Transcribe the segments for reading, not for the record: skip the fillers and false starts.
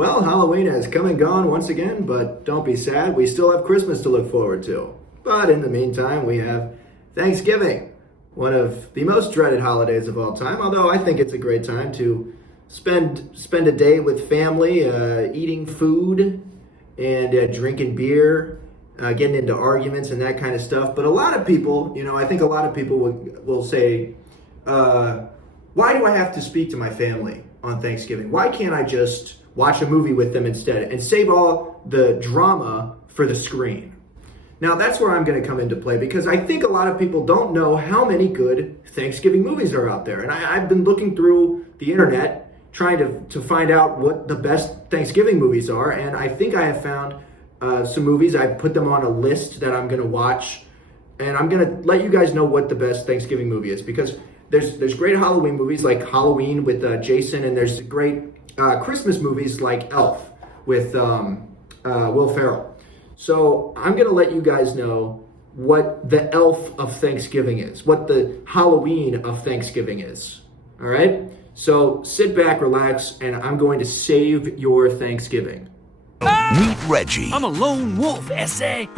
Well, Halloween has come and gone once again, but don't be sad. We still have Christmas to look forward to. But in the meantime, we have Thanksgiving, one of the most dreaded holidays of all time, although I think it's a great time to spend a day with family, eating food and drinking beer, getting into arguments and that kind of stuff. But a lot of people, I think a lot of people will say, why do I have to speak to my family on Thanksgiving? Why can't I just watch a movie with them instead and save all the drama for the screen? Now that's where I'm going to come into play, because I think a lot of people don't know how many good Thanksgiving movies are out there. And I've been looking through the internet trying to find out what the best Thanksgiving movies are, and I think I have found some movies. I've put them on a list that I'm going to watch, and I'm going to let you guys know what the best Thanksgiving movie is, because there's great Halloween movies like Halloween with Jason, and there's great Christmas movies like Elf with Will Ferrell. So I'm going to let you guys know what the Elf of Thanksgiving is, what the Halloween of Thanksgiving is. All right? So sit back, relax, and I'm going to save your Thanksgiving. Meet Reggie. I'm a lone wolf, S.A.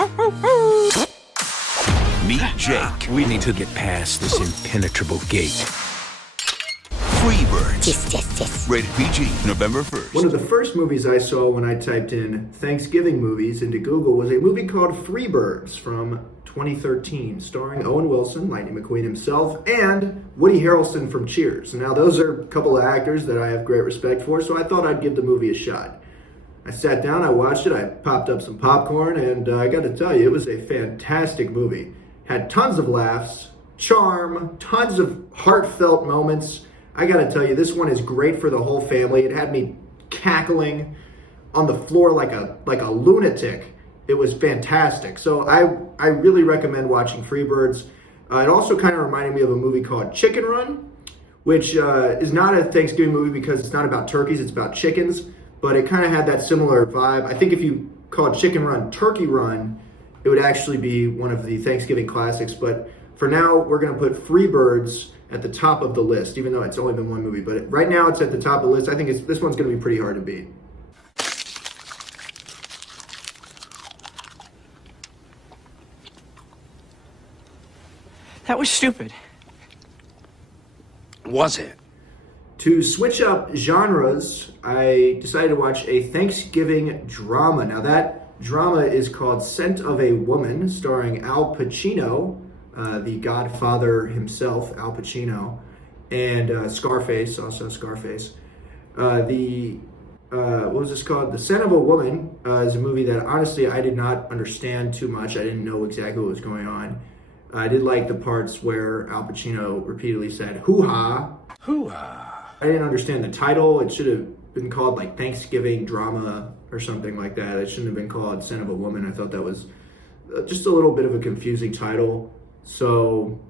Meet Jake. We need to get past this impenetrable gate. Freebirds. Rated PG, November 1st. One of the first movies I saw when I typed in Thanksgiving movies into Google was a movie called Freebirds from 2013, starring Owen Wilson, Lightning McQueen himself, and Woody Harrelson from Cheers. Now, those are a couple of actors that I have great respect for, so I thought I'd give the movie a shot. I sat down, I watched it, I popped up some popcorn, and I got to tell you, it was a fantastic movie. Had tons of laughs, charm, tons of heartfelt moments. I got to tell you, this one is great for the whole family. It had me cackling on the floor like a lunatic. It was fantastic. So I really recommend watching Freebirds. It also kind of reminded me of a movie called Chicken Run, which is not a Thanksgiving movie because it's not about turkeys, it's about chickens. But it kind of had that similar vibe. I think if you called Chicken Run Turkey Run, it would actually be one of the Thanksgiving classics. But for now, we're going to put Freebirds at the top of the list, even though it's only been one movie. But right now, it's at the top of the list. I think this one's going to be pretty hard to beat. That was stupid. Was it? To switch up genres, I decided to watch a Thanksgiving drama. Now that drama is called Scent of a Woman, starring Al Pacino, the Godfather himself, Al Pacino, and Scarface, also Scarface. What was this called? The Scent of a Woman is a movie that honestly I did not understand too much. I didn't know exactly what was going on. I did like the parts where Al Pacino repeatedly said, hoo-ha. Hoo-ha. I didn't understand the title. It should have been called like Thanksgiving Drama or something like that. It shouldn't have been called Scent of a Woman. I thought that was just a little bit of a confusing title. So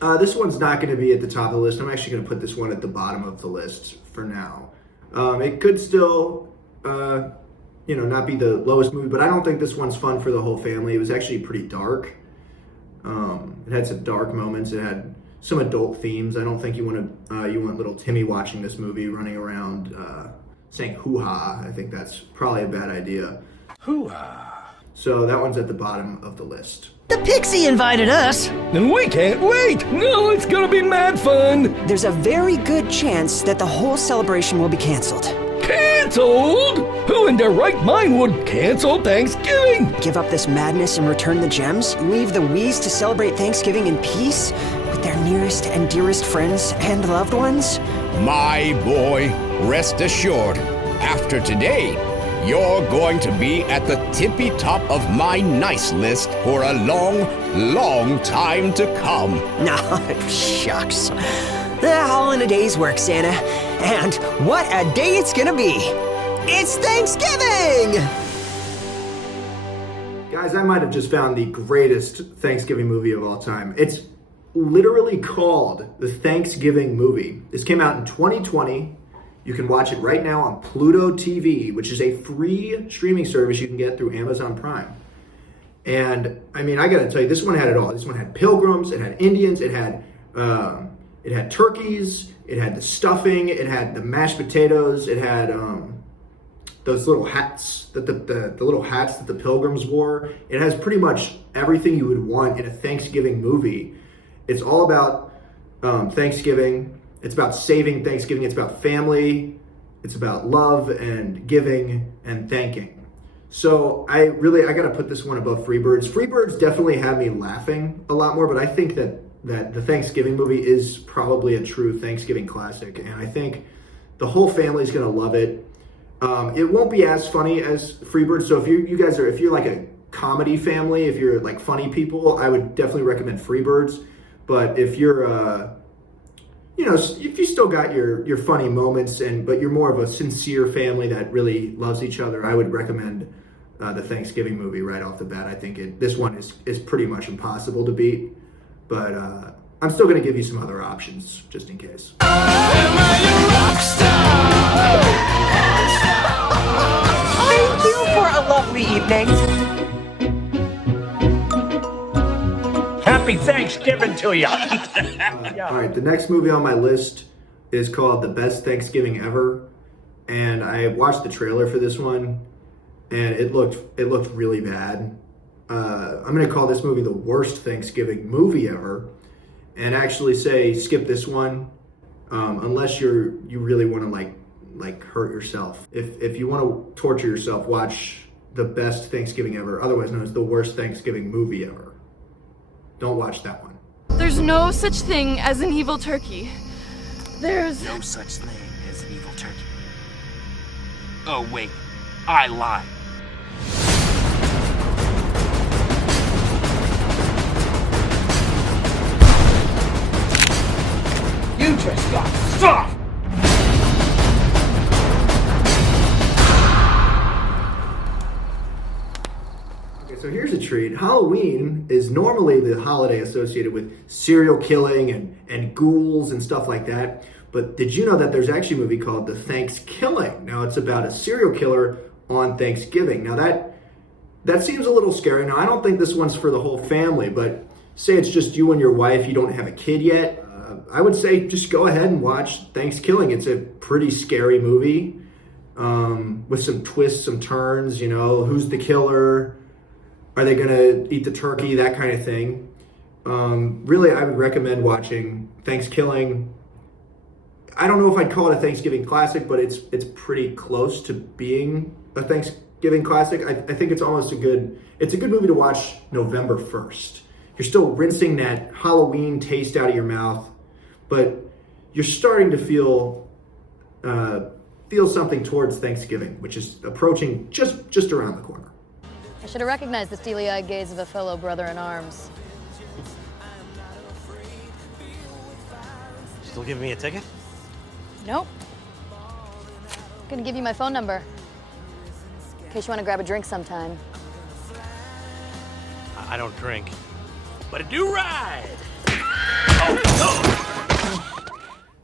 this one's not going to be at the top of the list. I'm actually going to put this one at the bottom of the list for now. It could still, not be the lowest movie, but I don't think this one's fun for the whole family. It was actually pretty dark. It had some dark moments. It had some adult themes. I don't think you want little Timmy watching this movie running around saying hoo-ha. I think that's probably a bad idea. Hoo-ha. So that one's at the bottom of the list. The Pixie invited us. And we can't wait! No, it's gonna be mad fun! There's a very good chance that the whole celebration will be canceled. Canceled? Who in their right mind would cancel Thanksgiving? Give up this madness and return the gems? Leave the Wheeze to celebrate Thanksgiving in peace with their nearest and dearest friends and loved ones? My boy, rest assured, after today, you're going to be at the tippy top of my nice list for a long, long time to come. Nah, shucks. All in a day's work, Santa. And what a day it's gonna be! It's Thanksgiving! Guys, I might have just found the greatest Thanksgiving movie of all time. It's literally called the Thanksgiving Movie. This came out in 2020. You can watch it right now on Pluto TV, which is a free streaming service you can get through Amazon Prime. And I mean, I gotta tell you, this one had it all. This one had pilgrims, it had Indians, it had turkeys, it had the stuffing, it had the mashed potatoes, it had those little hats that the little hats that the pilgrims wore. It has pretty much everything you would want in a Thanksgiving movie. It's all about Thanksgiving. It's about saving Thanksgiving. It's about family. It's about love and giving and thanking. So I got to put this one above Freebirds. Freebirds definitely had me laughing a lot more, but I think that the Thanksgiving movie is probably a true Thanksgiving classic, and I think the whole family is going to love it. It won't be as funny as Freebirds. So if you're like a comedy family, if you're like funny people, I would definitely recommend Freebirds. But if you're if you still got your funny moments but you're more of a sincere family that really loves each other, I would recommend the Thanksgiving movie right off the bat. I think this one is pretty much impossible to beat, but I'm still going to give you some other options just in case. Thank you for a lovely evening. Happy Thanksgiving to you. All right, the next movie on my list is called The Best Thanksgiving Ever, and I watched the trailer for this one, and it looked really bad. I'm going to call this movie the worst Thanksgiving movie ever, and actually say skip this one unless you really want to like hurt yourself. If you want to torture yourself, watch The Best Thanksgiving Ever, otherwise known as the worst Thanksgiving movie ever. Don't watch that one. There's no such thing as an evil turkey. There's No such thing as an evil turkey. Oh, wait. I lied. You just got soft! Okay, so here's a treat. Halloween is normally the holiday associated with serial killing and ghouls and stuff like that. But did you know that there's actually a movie called The Thankskilling? Now it's about a serial killer on Thanksgiving. Now that seems a little scary. Now I don't think this one's for the whole family, but say it's just you and your wife, you don't have a kid yet. I would say just go ahead and watch Thankskilling. It's a pretty scary movie with some twists, some turns, who's the killer? Are they going to eat the turkey? That kind of thing. Really, I would recommend watching Thankskilling. I don't know if I'd call it a Thanksgiving classic, but it's pretty close to being a Thanksgiving classic. I think it's almost a good movie to watch November 1st. You're still rinsing that Halloween taste out of your mouth, but you're starting to feel something towards Thanksgiving, which is approaching just around the corner. I should have recognized the steely-eyed gaze of a fellow brother in arms. Still giving me a ticket? Nope. Gonna give you my phone number, in case you want to grab a drink sometime. I don't drink, but I do ride.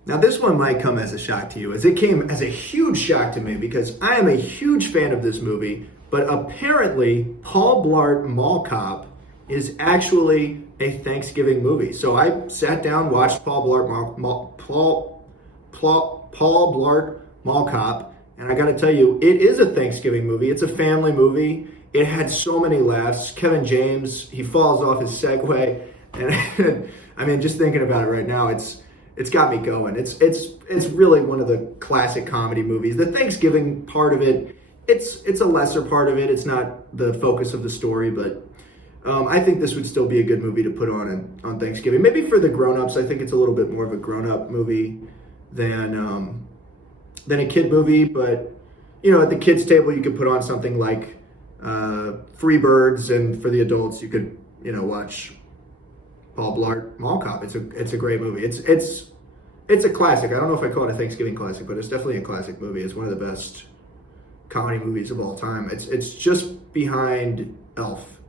Now this one might come as a shock to you, as it came as a huge shock to me because I am a huge fan of this movie, but apparently Paul Blart Mall Cop is actually a Thanksgiving movie. So I sat down, watched Paul Blart Mall Cop, and I gotta tell you, it is a Thanksgiving movie. It's a family movie. It had so many laughs. Kevin James, he falls off his Segway, and I mean, just thinking about it right now, it's got me going. It's really one of the classic comedy movies. The Thanksgiving part of it, it's a lesser part of it. It's not the focus of the story, but I think this would still be a good movie to put on Thanksgiving. Maybe for the grown-ups, I think it's a little bit more of a grown-up movie than a kid movie. But at the kids' table, you could put on something like Freebirds, and for the adults, you could watch Paul Blart Mall Cop. It's a great movie. It's a classic. I don't know if I call it a Thanksgiving classic, but it's definitely a classic movie. It's one of the best comedy movies of all time. It's just behind Elf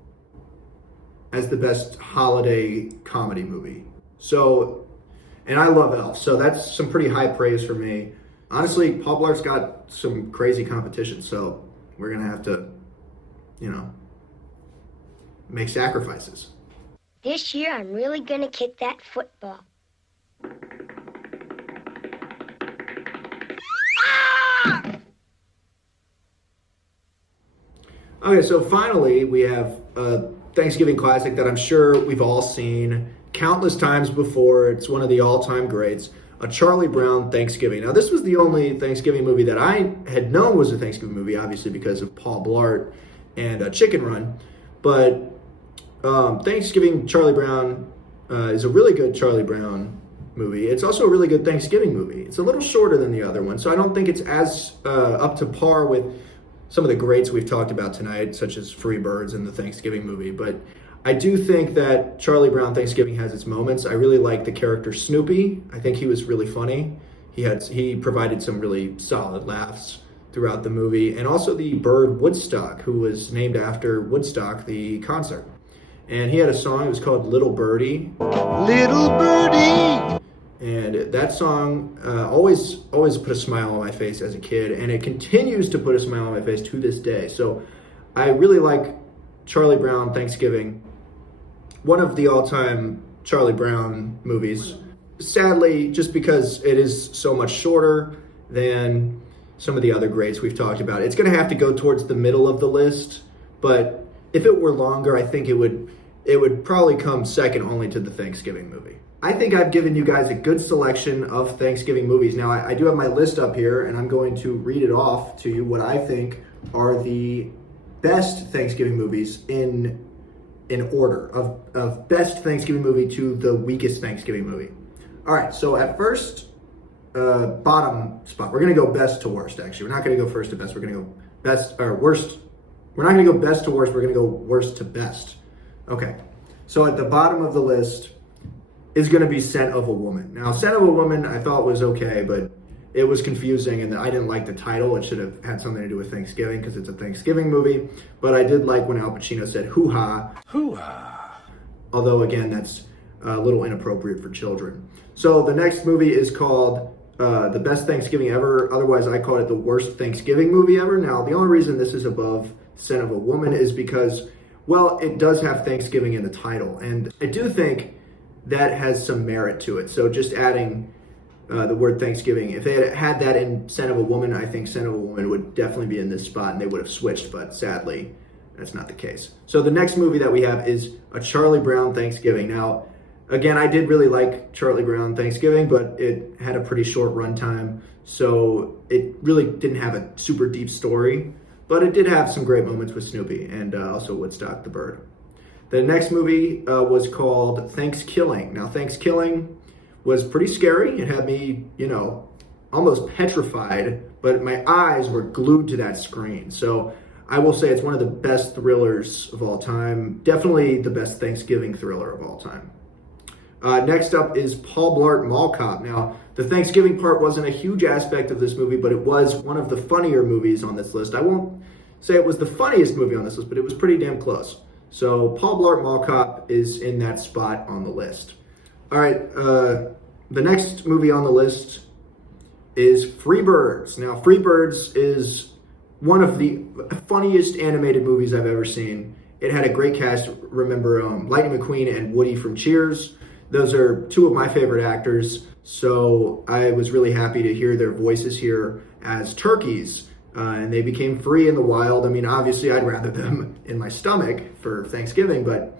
as the best holiday comedy movie. So, and I love Elf, so that's some pretty high praise for me. Honestly, Paul Blart's got some crazy competition, so we're gonna have to, make sacrifices. This year, I'm really gonna kick that football. Okay, so finally we have a Thanksgiving classic that I'm sure we've all seen countless times before. It's one of the all-time greats, a Charlie Brown Thanksgiving. Now, this was the only Thanksgiving movie that I had known was a Thanksgiving movie, obviously because of Paul Blart and Chicken Run. But Thanksgiving Charlie Brown is a really good Charlie Brown movie. It's also a really good Thanksgiving movie. It's a little shorter than the other one, so I don't think it's as up to par with some of the greats we've talked about tonight, such as Free Birds and the Thanksgiving movie. But I do think that Charlie Brown Thanksgiving has its moments. I really like the character Snoopy. I think he was really funny. He provided some really solid laughs throughout the movie. And also the bird Woodstock, who was named after Woodstock, the concert. And he had a song, it was called Little Birdie. Little Birdie! And that song always put a smile on my face as a kid, and it continues to put a smile on my face to this day. So I really like Charlie Brown Thanksgiving, one of the all-time Charlie Brown movies. Sadly, just because it is so much shorter than some of the other greats we've talked about, it's going to have to go towards the middle of the list. But if it were longer, I think it would probably come second only to the Thanksgiving movie. I think I've given you guys a good selection of Thanksgiving movies. Now, I do have my list up here, and I'm going to read it off to you, what I think are the best Thanksgiving movies in order of best Thanksgiving movie to the weakest Thanksgiving movie. All right, so at first, bottom spot, we're going to go best to worst, actually. We're not going to go first to best. We're going to go best, or worst. We're not going to go best to worst. We're going to go worst to best. Okay, so at the bottom of the list is going to be Scent of a Woman. Now, Scent of a Woman I thought was okay, but it was confusing, and I didn't like the title. It should have had something to do with Thanksgiving because it's a Thanksgiving movie. But I did like when Al Pacino said hoo-ha. Hoo-ha. Although, again, that's a little inappropriate for children. So the next movie is called The Best Thanksgiving Ever. Otherwise, I called it the worst Thanksgiving movie ever. Now, the only reason this is above Scent of a Woman is because, well, it does have Thanksgiving in the title. And I do think that has some merit to it. So just adding the word Thanksgiving, if they had that in Scent of a Woman, I think Scent of a Woman would definitely be in this spot, and they would have switched, but sadly, that's not the case. So the next movie that we have is a Charlie Brown Thanksgiving. Now, again, I did really like Charlie Brown Thanksgiving, but it had a pretty short runtime, so it really didn't have a super deep story, but it did have some great moments with Snoopy and also Woodstock the bird. The next movie was called Thanksgiving. Now, Thanksgiving was pretty scary. It had me, almost petrified, but my eyes were glued to that screen. So I will say it's one of the best thrillers of all time. Definitely the best Thanksgiving thriller of all time. Next up is Paul Blart Mall Cop. Now, the Thanksgiving part wasn't a huge aspect of this movie, but it was one of the funnier movies on this list. I won't say it was the funniest movie on this list, but it was pretty damn close. So Paul Blart Mall Cop is in that spot on the list. All right, the next movie on the list is Free Birds. Now, Free Birds is one of the funniest animated movies I've ever seen. It had a great cast. Remember Lightning McQueen and Woody from Cheers. Those are two of my favorite actors, so I was really happy to hear their voices here as turkeys. And they became free in the wild. I mean, obviously, I'd rather them in my stomach for Thanksgiving, but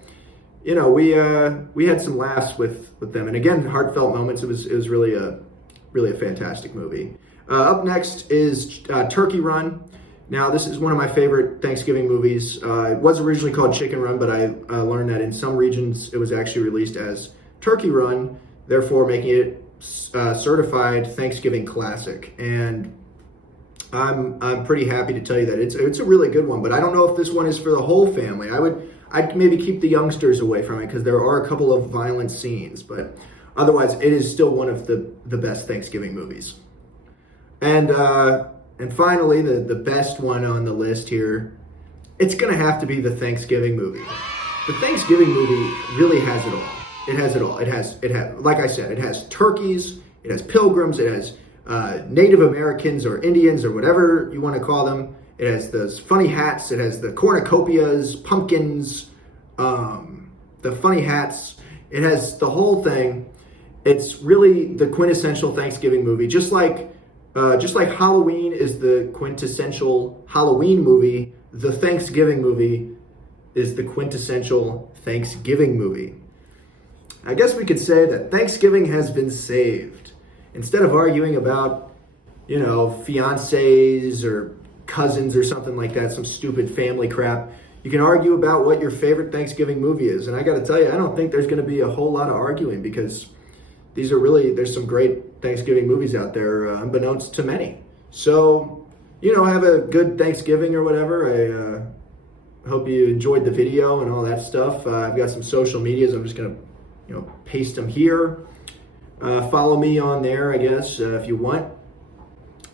we had some laughs with them, and again, heartfelt moments. It was really a fantastic movie. Up next is Turkey Run. Now, this is one of my favorite Thanksgiving movies. It was originally called Chicken Run, but I learned that in some regions it was actually released as Turkey Run, therefore making it certified Thanksgiving classic. And I'm pretty happy to tell you that it's a really good one, but I don't know if this one is for the whole family. I'd maybe keep the youngsters away from it because there are a couple of violent scenes, but otherwise it is still one of the best Thanksgiving movies. And finally, the best one on the list here, it's gonna have to be the Thanksgiving movie. The Thanksgiving movie really has it all. It has it all. It has, like I said, it has turkeys, it has pilgrims, it has Native Americans or Indians or whatever you want to call them. It has those funny hats. It has the cornucopias, pumpkins, the funny hats. It has the whole thing. It's really the quintessential Thanksgiving movie, just like Just like Halloween is the quintessential Halloween movie, the Thanksgiving movie is the quintessential Thanksgiving movie. I guess we could say that Thanksgiving has been saved. Instead of arguing about, fiancés or cousins or something like that, some stupid family crap, you can argue about what your favorite Thanksgiving movie is. And I got to tell you, I don't think there's going to be a whole lot of arguing, because there's some great Thanksgiving movies out there, unbeknownst to many. So, have a good Thanksgiving or whatever. I hope you enjoyed the video and all that stuff. I've got some social medias. I'm just going to, paste them here. Follow me on there, I guess, if you want.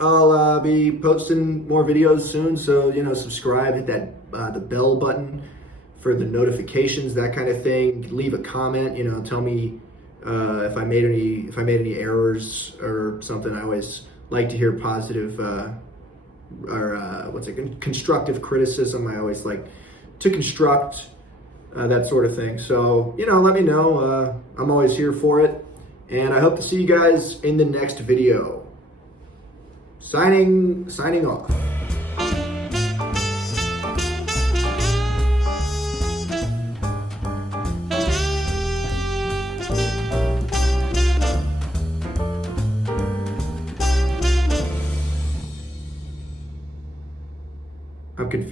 I'll be posting more videos soon, so, subscribe, hit that the bell button for the notifications, that kind of thing. Leave a comment, tell me if I made any errors or something. I always like to hear positive constructive criticism. I always like to construct that sort of thing. So, let me know. I'm always here for it. And I hope to see you guys in the next video. Signing off.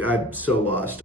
I'm so lost.